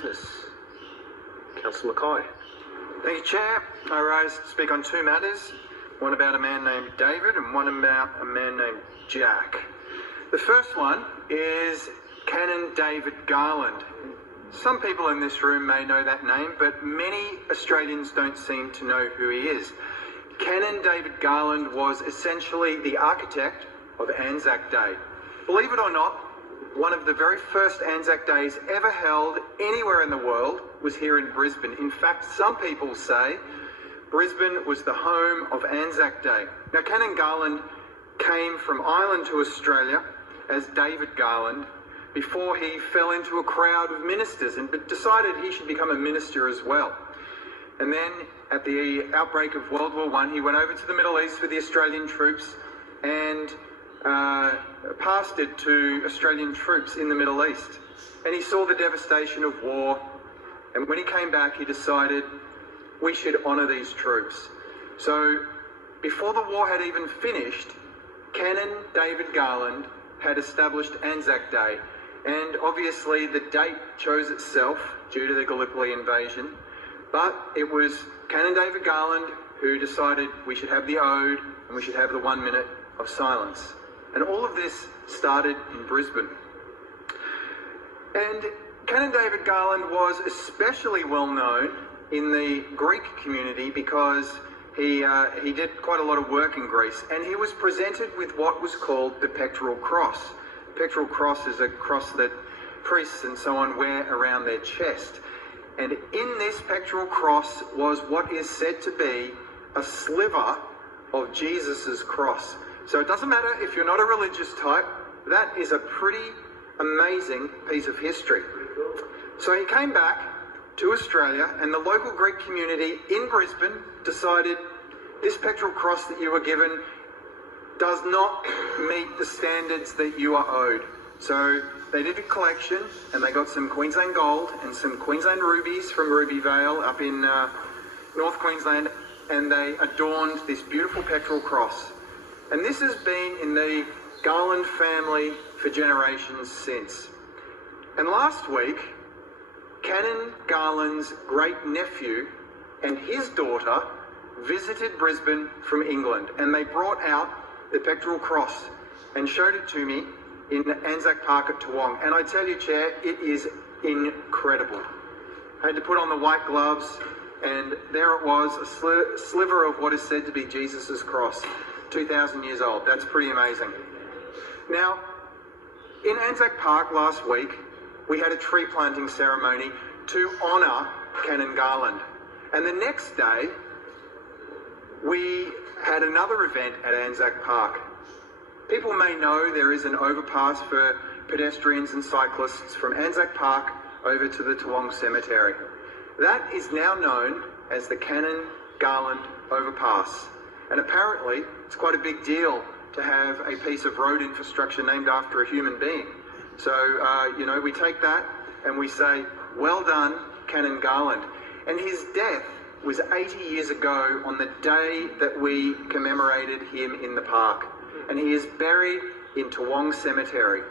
business. Councillor McKay. Thank you, Chair. I rise to speak on two matters, one about a man named David and one about a man named Jack. The first one is Canon David Garland. Some people in this room may know that name, but many Australians don't seem to know who he is. Canon David Garland was essentially the architect of ANZAC Day. Believe it or not, one of the very first ANZAC Days ever held anywhere in the world was here in Brisbane. In fact, some people say Brisbane was the home of ANZAC Day. Now, Canon Garland came from Ireland to Australia as David Garland before he fell into a crowd of ministers and decided he should become a minister as well. And then at the outbreak of World War I, he went over to the Middle East with the Australian troops and pastored to Australian troops in the Middle East. And he saw the devastation of war. And when he came back, he decided we should honour these troops. So before the war had even finished, Canon David Garland had established ANZAC Day. And obviously the date chose itself due to the Gallipoli invasion. But it was Canon David Garland who decided we should have the ode and we should have the 1 minute of silence. And all of this started in Brisbane. And Canon David Garland was especially well known in the Greek community because he did quite a lot of work in Greece, and he was presented with what was called the pectoral cross. The pectoral cross is a cross that priests and so on wear around their chest. And in this pectoral cross was what is said to be a sliver of Jesus's cross. So it doesn't matter if you're not a religious type, that is a pretty amazing piece of history. So he came back to Australia, and the local Greek community in Brisbane decided this pectoral cross that you were given does not meet the standards that you are owed. So they did a collection, and they got some Queensland gold and some Queensland rubies from Ruby Vale up in North Queensland, and they adorned this beautiful pectoral cross. And this has been in the Garland family for generations since. And last week, Canon Garland's great-nephew and his daughter visited Brisbane from England, and they brought out the pectoral cross and showed it to me in ANZAC Park at Toowong. And I tell you, Chair, it is incredible. I had to put on the white gloves, and there it was, a sliver of what is said to be Jesus's cross, 2,000 years old. That's pretty amazing. Now, in ANZAC Park last week, we had a tree planting ceremony to honour Canon Garland. And the next day, we had another event at ANZAC Park. People may know there is an overpass for pedestrians and cyclists from ANZAC Park over to the Toowong Cemetery. That is now known as the Canon Garland Overpass. And apparently, it's quite a big deal to have a piece of road infrastructure named after a human being. So, we take that and we say, well done, Canon Garland. And his death was 80 years ago on the day that we commemorated him in the park. And he is buried in Toowong Cemetery.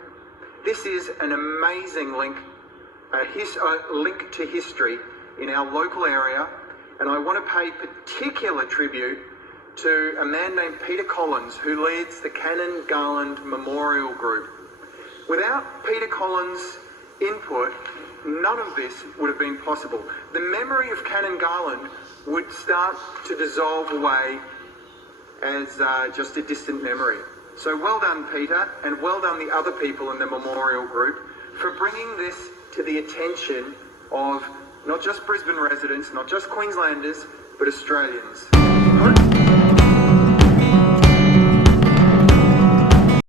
This is an amazing link, a link to history in our local area. And I want to pay particular tribute to a man named Peter Collins, who leads the Canon Garland Memorial Group. Without Peter Collins' input, none of this would have been possible. The memory of Canon Garland would start to dissolve away as just a distant memory. So well done, Peter, and well done the other people in the memorial group for bringing this to the attention of not just Brisbane residents, not just Queenslanders, but Australians.